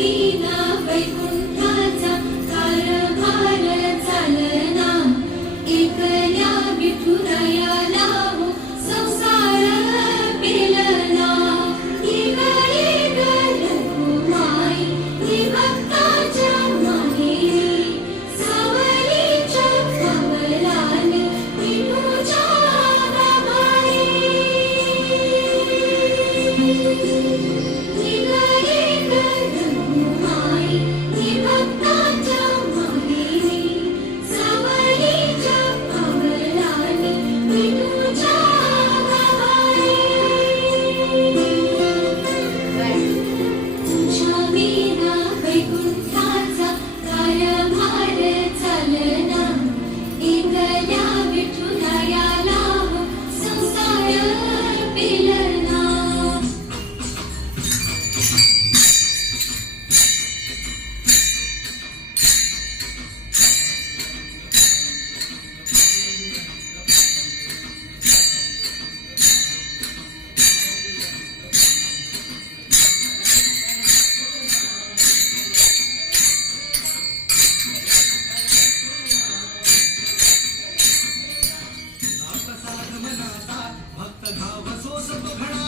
विना वैकुंठाचा कारभार चालना, एकल्या विठुरायाला हो संसार पेलना. निघाली रघुमाई ही भक्ताच्या माहेरी, सावलीच्या कमलाने विठूच्या गाभारी. भक्त घाव सोसतो घडा